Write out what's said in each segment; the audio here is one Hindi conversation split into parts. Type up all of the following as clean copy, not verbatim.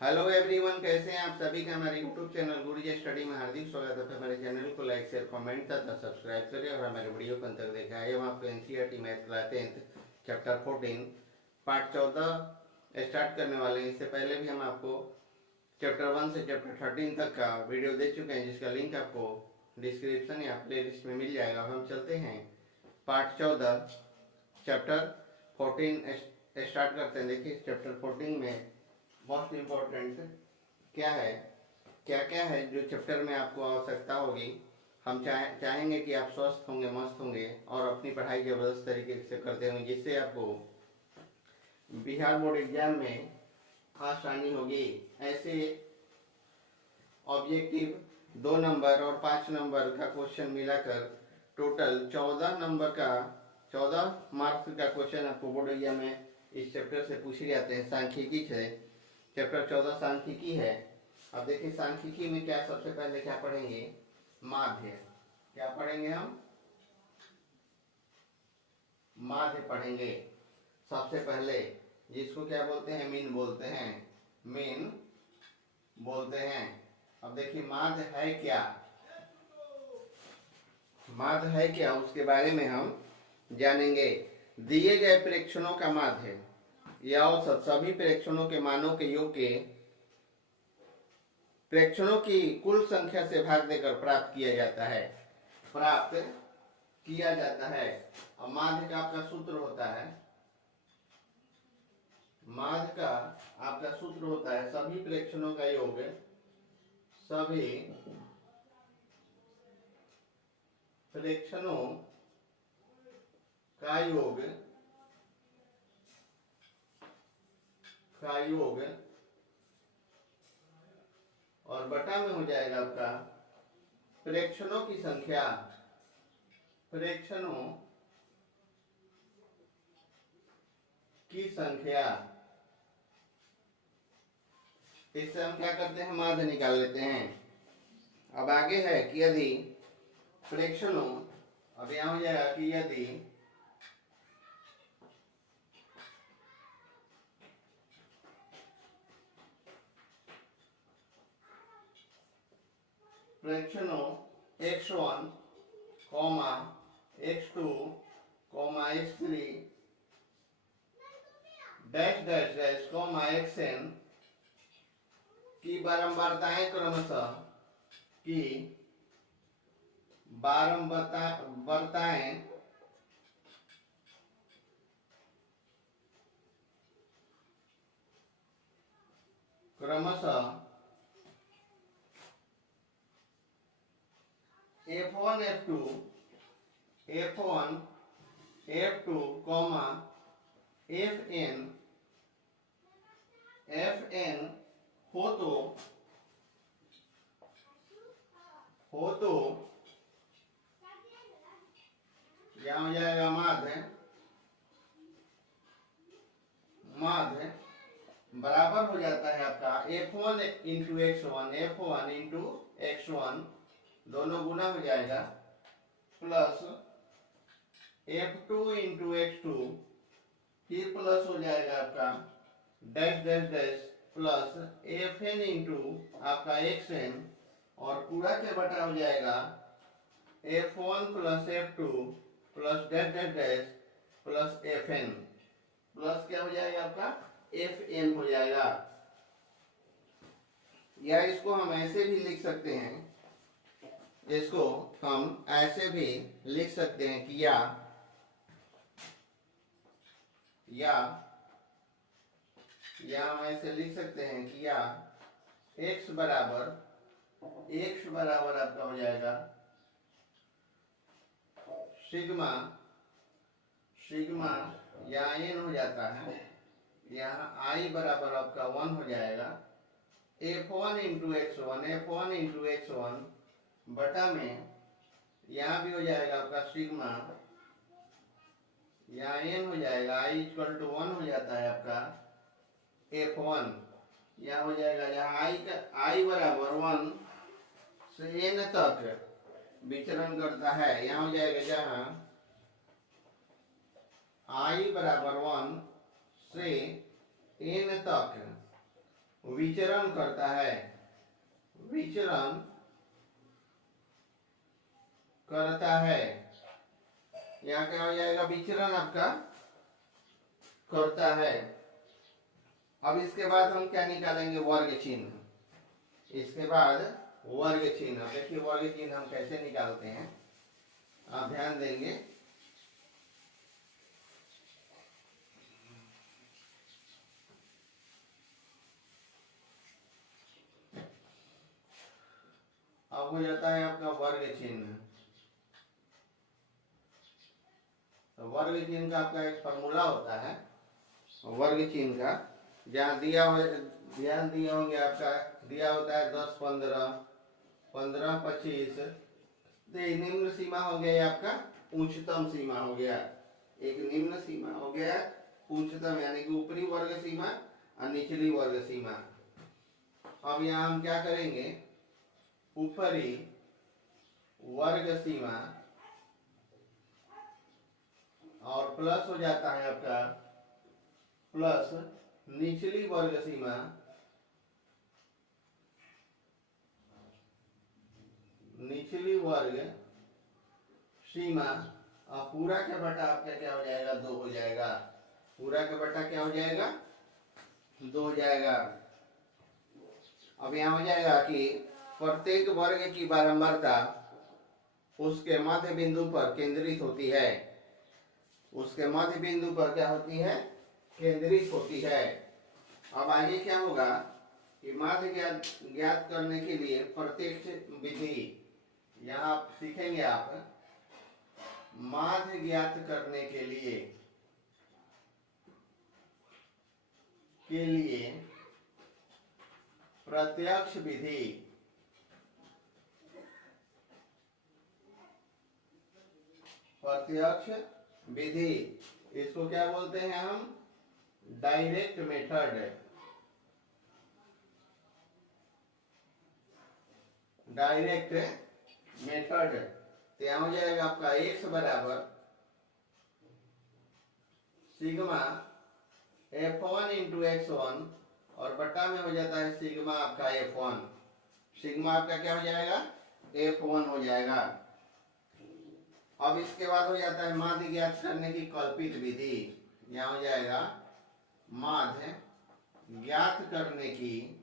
हेलो एवरीवन, कैसे हैं आप सभी का हमारे यूट्यूब चैनल गुरुजी स्टडी में हार्दिक स्वागत है। हमारे चैनल को लाइक शेयर कमेंट तथा सब्सक्राइब करें और हमारे वीडियो को अंत तक देखा है। हम आपको NCERT math class 10 chapter 14 part 14 start करने वाले हैं। इससे पहले भी हम आपको चैप्टर 1 से चैप्टर 13 तक का वीडियो दे चुके हैं, जिसका लिंक आपको डिस्क्रिप्शन या प्ले लिस्ट में मिल जाएगा। हम चलते हैं पार्ट 14 चैप्टर 14 स्टार्ट करते हैं। देखिए चैप्टर 14 में मोस्ट इम्पोर्टेंट क्या है, क्या क्या है जो चैप्टर में आपको आवश्यकता होगी। हम चाहेंगे कि आप स्वस्थ होंगे, मस्त होंगे और अपनी पढ़ाई जबरदस्त तरीके से करते होंगे, जिससे आपको बिहार बोर्ड एग्जाम में आसानी होगी। ऐसे ऑब्जेक्टिव 2 नंबर और 5 नंबर का क्वेश्चन मिलाकर टोटल 14 नंबर का 14 मार्क्स का क्वेश्चन आपको बोर्ड एग्जाम में इस चैप्टर से पूछे जाते हैं। सांख्यिकी से चैप्टर 14 सांख्यिकी है। अब देखिए सांख्यिकी में क्या सबसे पहले क्या पढ़ेंगे, माध्य। क्या पढ़ेंगे हम? माध्य पढ़ेंगे सबसे पहले, जिसको क्या बोलते हैं, मीन बोलते हैं, मीन बोलते हैं। अब देखिए माध्य है क्या, माध्य है क्या उसके बारे में हम जानेंगे। दिए गए प्रेक्षणों का माध्य या औसत सभी प्रेक्षणों के मानों के योग के प्रेक्षणों की कुल संख्या से भाग देकर प्राप्त किया जाता है, प्राप्त किया जाता है। और माध्य का आपका सूत्र होता है, माध्य का आपका सूत्र होता है सभी प्रेक्षणों का योग, सभी प्रेक्षणों का योग और बटा में हो जाएगा आपका प्रेक्षणों की संख्या, प्रेक्षणों की संख्या। इससे हम क्या करते हैं, माध्य निकाल लेते हैं। अब आगे है कि यदि प्रेक्षणों, अब यहां हो जाएगा कि यदि प्रेक्षणों x1, x2, x3 dash dash dash xn की बारंबारताएं क्रमशः की बारंबारताएं क्रमशः F1 F2 F1 F2 Fn Fn हो तो यहां हो जाएगा माध्य, माध्य बराबर हो जाता है आपका F1 into x1, F1 into x1 दोनों गुना हो जाएगा, प्लस F2 इंटू x2 फिर प्लस हो जाएगा आपका dash dash dash plus Fn into आपका xn और पूरा के बटा हो जाएगा F1 plus F2 plus dash dash dash plus Fn, plus क्या हो जाएगा आपका Fn हो जाएगा। या इसको हम ऐसे भी लिख सकते हैं, इसको हम ऐसे भी लिख सकते हैं कि या हम ऐसे लिख सकते हैं कि या x बराबर आपका हो जाएगा सिग्मा, सिग्मा या n हो जाता है, यहाँ i बराबर आपका 1 हो जाएगा F1 into x1, F1 into x1 बटा में यहाँ भी हो जाएगा आपका सिग्मा, यहाँ n हो जाएगा i इक्वल टू 1 हो जाता है आपका F1। यहाँ हो जाएगा, यहाँ i बराबर 1 से n तक विचरण करता है। यहाँ हो जाएगा जहाँ i बराबर 1 से n तक विचरण करता है, विचरण करता है। यहाँ क्या हो जाएगा, विचरण आपका करता है। अब इसके बाद हम क्या निकालेंगे, वर्ग चिन्ह। इसके बाद वर्ग चिन्ह, देखिए वर्ग चिन्ह हम कैसे निकालते हैं, आप ध्यान देंगे। अब हो जाता है आपका वर्ग चिन्ह। तो वर्ग चिन्ह का आपका एक फॉर्मूला होता है वर्ग चिन्ह का, जहाँ दिया हुआ, ध्यान दिए होंगे आपका, दिया होता है 10, 15, 15, 25। तो ये निम्न सीमा हो गया, ये आपका उच्चतम सीमा हो गया। एक निम्न सीमा हो गया, उच्चतम यानी कि ऊपरी वर्ग सीमा और निचली वर्ग सीमा। अब यहाँ हम क्या करेंगे, ऊपरी वर्ग सीमा और प्लस हो जाता है आपका प्लस निचली वर्ग सीमा, निचली वर्ग सीमा, और पूरा का बटा आपका क्या हो जाएगा, 2 हो जाएगा। पूरा का बटा क्या हो जाएगा, 2 हो जाएगा। अब यहाँ हो जाएगा कि प्रत्येक वर्ग की बारंबारता उसके मध्य बिंदु पर केंद्रित होती है, उसके मध्य बिंदु पर क्या होती है, केंद्रित होती है। अब आगे क्या होगा कि माध्य ज्ञात करने के लिए प्रत्यक्ष विधि, यहाँ आप सीखेंगे, आप माध्य ज्ञात करने के लिए प्रत्यक्ष विधि, प्रत्यक्ष विधि, इसको क्या बोलते हैं हम, डायरेक्ट मेथड, डायरेक्ट मेथड। तो यहाँ हो जाएगा आपका x बराबर सिग्मा f1 इंटू x1 और बट्टा में हो जाता है सिग्मा आपका f1। सिग्मा आपका क्या हो जाएगा, f1 हो जाएगा। अब इसके बाद हो जाता है माध्य ज्ञात करने की कल्पित विधि। यहाँ हो जाएगा माध्य ज्ञात करने की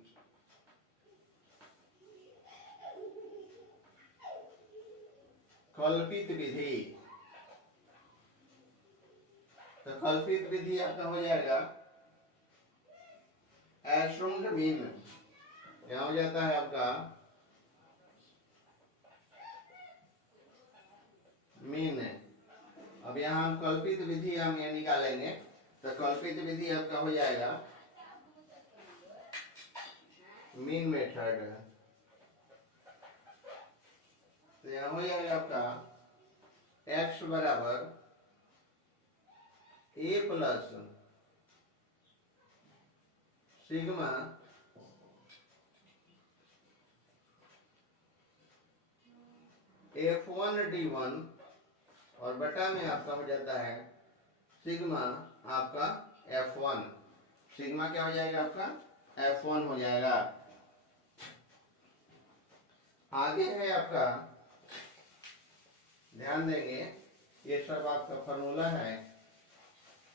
कल्पित विधि। तो कल्पित विधि आपका हो जाएगा एस्यूम्ड मीन। यहाँ हो जाता है आपका मीन। अब यहाँ हम कल्पित विधि हम ये निकालेंगे। तो कल्पित विधि आपका हो जाएगा मीन मेथड। तो यहाँ हो जाएगा आपका x बराबर a प्लस सिग्मा f1d1 और बटा में आपका हो जाता है सिग्मा आपका f1। सिग्मा क्या हो जाएगा आपका f1 हो जाएगा। आगे है आपका, ध्यान देंगे, ये सब आपका फॉर्मूला है।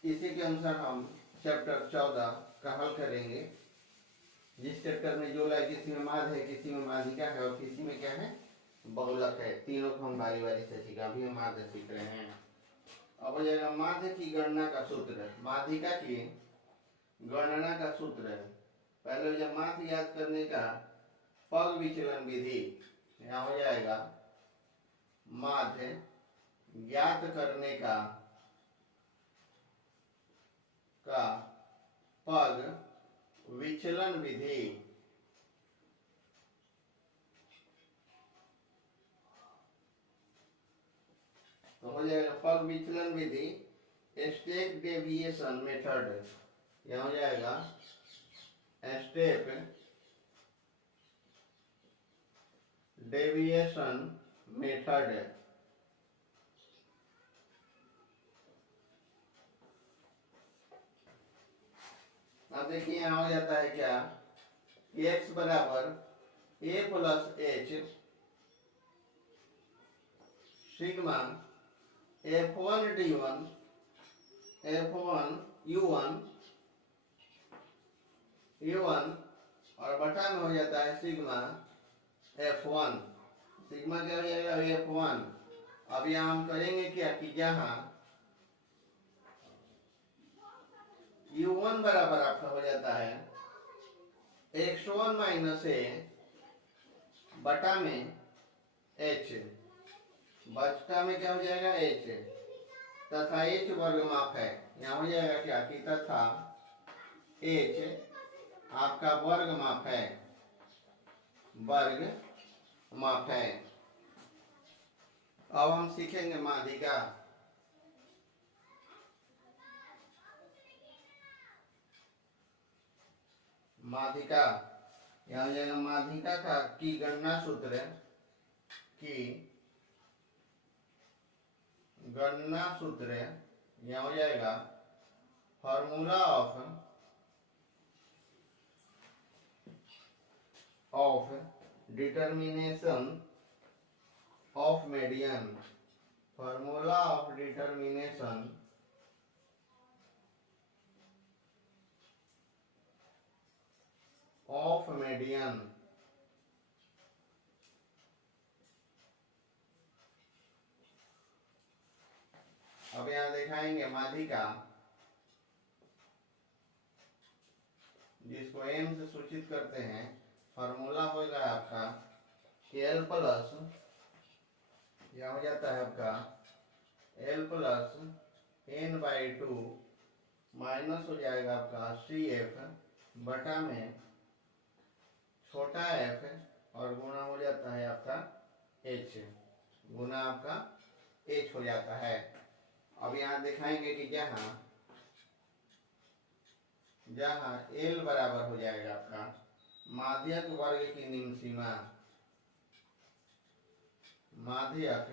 इसी के अनुसार हम चैप्टर 14 का हल करेंगे। जिस चैप्टर में जो है, किसी में माध्य है, किसी में माध्यिका है और किसी में क्या है, बहुलक है। तीनों को हम बारी बारी से सीखा, अभी हम माध्य सीख रहे हैं। अब हो जाएगा माध्य की गणना का सूत्र, माध्यिका की गणना का सूत्र। पहले हो जाए माध्य ज्ञात करने का पग विचलन विधि। यहाँ हो जाएगा माध्य ज्ञात करने का पग विचलन विधि। तो हो जाएगा पग विचलन विधि स्टेप डेविएशन मेथड। यहाँ हो जाएगा स्टेप डेविएशन मेथड। अब देखिए यहाँ हो जाता है क्या, एक्स बराबर ए plus H sigma F1 D1 F1 U1 U1 और बटा में हो जाता है सिग्मा F1। सिग्मा क्या हो जाएगा F1। अब यहाँ हम करेंगे क्या कि जहाँ U1 बराबर आपका हो जाता है x1 माइनस ए बटा में h, बटा में क्या हो जाएगा h तथा h वर्ग माप है। यहाँ हो जाएगा क्या कि तथा h आपका वर्ग माप है, वर्ग माप है। अब हम सीखेंगे माध्यिका। माध्यिका यहाँ हो जाएगा माध्यिका का की गणना सूत्र की गणना सूत्र यहाँ हो जाएगा formula of determination of median, formula of determination of median. अब यहाँ दिखाएंगे माध्यिका जिसको एम से सूचित करते हैं। फॉर्मूला होगा आपका एल प्लस, यह हो जाता है आपका L plus N by two minus हो जाएगा आपका सी एफ बटा में छोटा एफ और गुणा हो जाता है आपका एच, गुणा आपका एच हो जाता है। अब यहाँ दिखाएंगे कि जहाँ एल बराबर हो जाएगा आपका माध्यक वर्ग की निम्न सीमा, माध्यक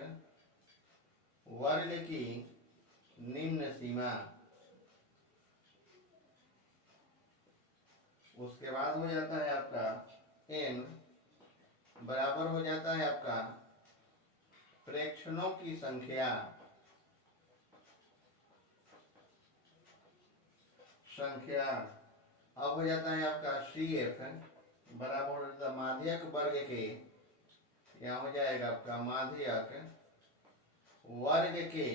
वर्ग की निम्न सीमा, उसके बाद हो जाता है आपका n बराबर हो जाता है आपका प्रेक्षणों की संख्या, अब हो जाता है आपका सी एफ बराबर हो जाता है माध्यक वर्ग के, यहाँ हो जाएगा आपका माध्यक वर्ग के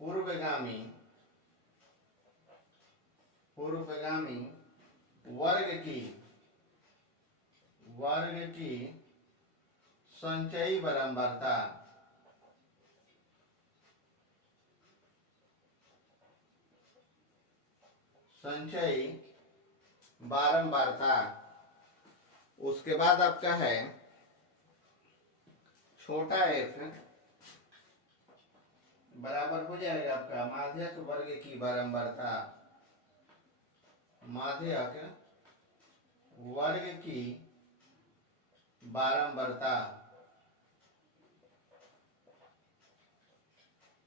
पूर्वगामी वर्ग की संचयी बारंबारता, संचयी बारंबारता। उसके बाद आपका है छोटा एफ बराबर हो जाएगा आपका माध्यक वर्ग की बारंबारता, माध्यक वर्ग की बारंबारता।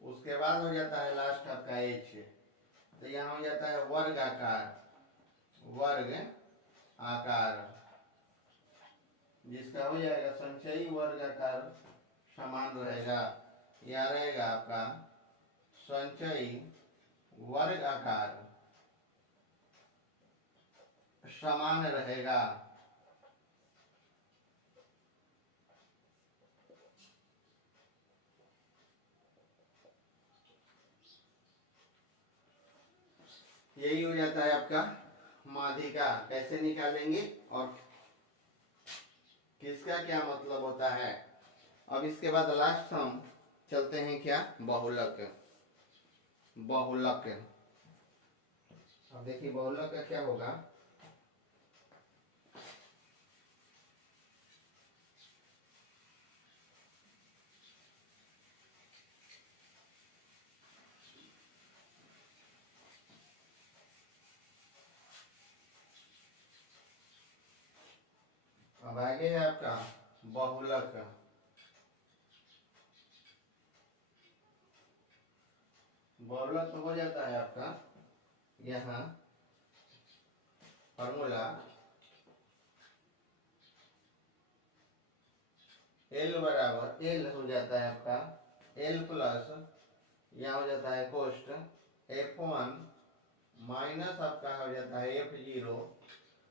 उसके बाद हो जाता है लास्ट आपका एच, तो यहाँ हो जाता है वर्ग आकार जिसका हो जाएगा संचयी वर्ग आकार समान रहेगा। यहाँ रहेगा आपका संचयी वर्ग आकार समान रहेगा। यही हो जाता है आपका माध्यिका। कैसे निकालेंगे और किसका क्या मतलब होता है। अब इसके बाद लास्ट हम चलते हैं क्या बहुलक। अब देखिए बहुलक का क्या होगा। अब आगे है आपका बहुलक। बहुलक हो जाता है आपका यहाँ फॉर्मूला एल बराबर एल हो जाता है आपका एल प्लस यहाँ हो जाता है कोस्ट F1 माइनस आपका हो जाता है F0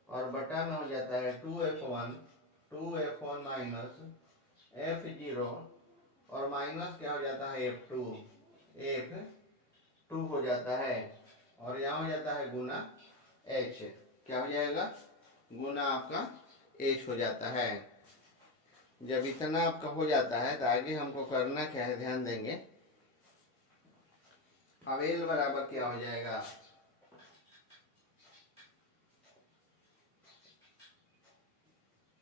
और बटा में हो जाता है 2F1 माइनस F0 और माइनस क्या हो जाता है F2 हो जाता है और यहाँ हो जाता है गुना H। क्या हो जाएगा? गुना आपका H हो जाता है। जब इतना आपका हो जाता है तो आगे हमको करना क्या है, ध्यान देंगे। अब एल बराबर क्या हो जाएगा?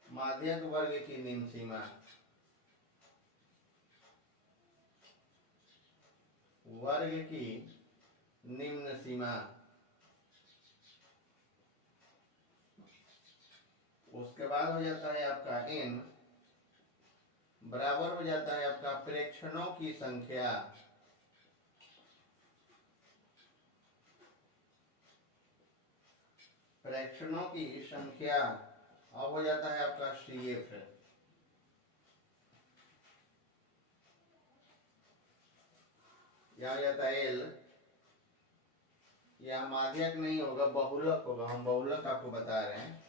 माध्यक वर्ग की निम्न सीमा, वर्ग की निम्न सीमा, उसके बाद हो जाता है आपका n बराबर हो जाता है आपका प्रेक्षणों की संख्या, प्रेक्षणों की संख्या। अब हो जाता है आपका CF, यहाँ जाता है L, यहाँ माध्यक नहीं होगा, बहुलक होगा, हम बहुलक आपको बता रहे हैं।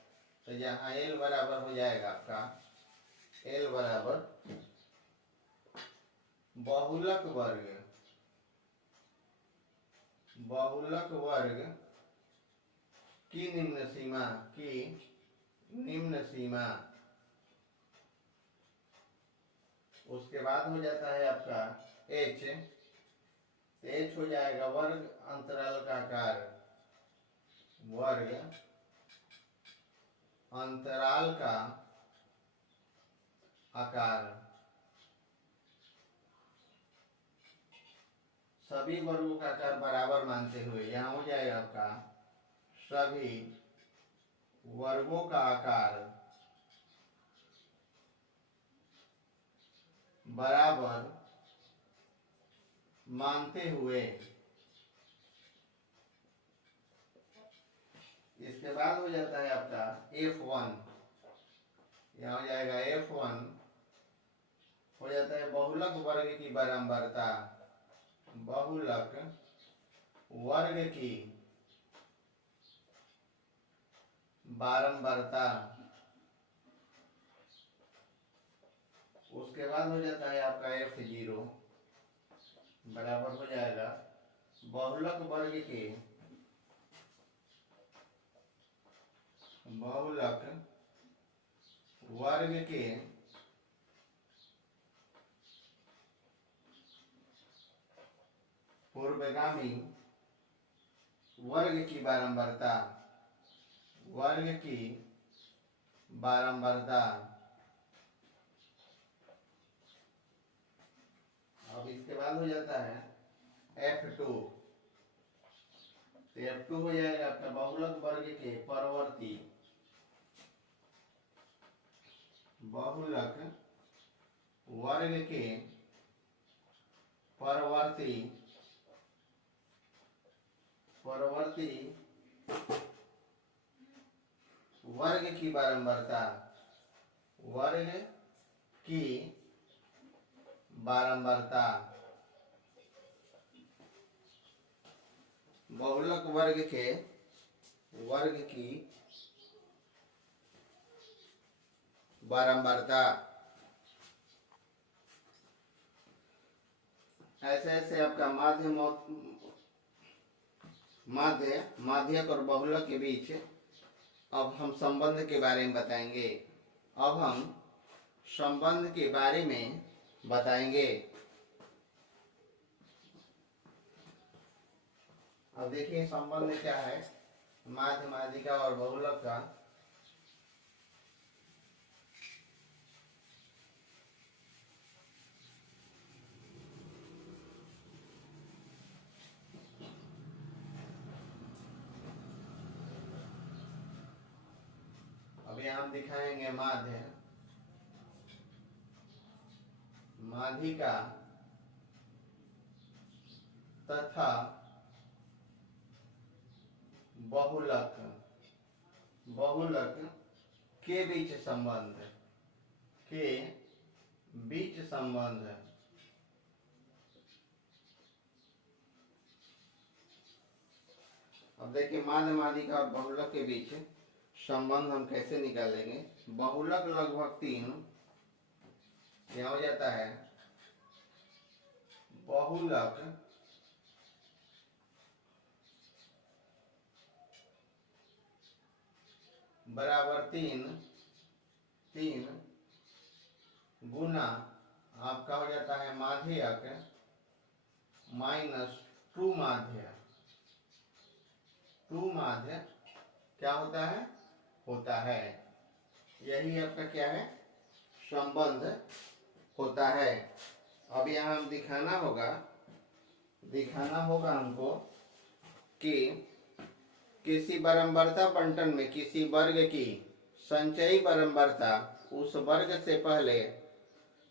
तो यहाँ L बराबर हो जाएगा आपका L बराबर बहुलक वर्ग, बहुलक वर्ग की निम्न सीमा, की निम्न सीमा। उसके बाद हो जाता है आपका H, H हो जाएगा वर्ग अंतराल का आकार, वर्ग अंतराल का आकार। सभी वर्गों का आकार बराबर मानते हुए यहाँ हो जाएगा आपका सभी वर्गों का आकार बराबर मानते हुए। इसके बाद हो जाता है आपका F1, यहाँ हो जाएगा F1 हो जाता है बहुलक वर्ग की बारंबारता, बहुलक वर्ग की बारंबारता। उसके बाद हो जाता है आपका F0 बराबर हो जाएगा बहुलक वर्ग के, बहुलक वर्ग के पूर्वगामी वर्ग की बारंबारता, वर्ग की बारंबारता। अब इसके बाद हो जाता है F2, तो F2 हो जाएगा आपका बहुलक वर्ग के परवर्ती, बहुलक वर्ग के परवर्ती, परवर्ती वर्ग की बारंबारता, वर्ग की बारंबारता। बहुलक वर्ग के वर्ग की बारंबारता। ऐसे ऐसे आपका माध्यक और बहुलक के बीच अब हम संबंध के बारे में बताएंगे। अब हम संबंध के बारे में बताएंगे। अब देखिए संबंध क्या है माध्य, माध्यिका और बहुलक का। अभी हम दिखाएंगे माध्य, माध्यिका तथा बहुलक। बहुलक के बीच संबंध, के बीच संबंध। अब देखिए माध्य माध्यिका और बहुलक के बीच संबंध हम कैसे निकालेंगे। बहुलक लगभग 3 क्या हो जाता है, बहुलक बराबर 3 गुना आपका हो जाता है माध्यक माइनस 2 माध्य। 2 माध्य क्या होता है यही आपका क्या है, संबंध होता है। अब यहाँ हम दिखाना होगा हमको कि किसी बारंबारता बंटन में किसी वर्ग की संचयी बारंबारता उस वर्ग से पहले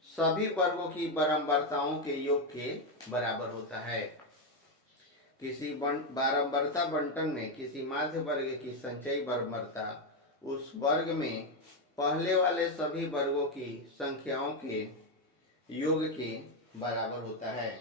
सभी वर्गों की बारंबारताओं के योग के बराबर होता है। किसी बारंबारता बंटन में किसी माध्य वर्ग की संचयी बारंबारता उस वर्ग में पहले वाले सभी वर्गों की संख्याओं के योग के बराबर होता है।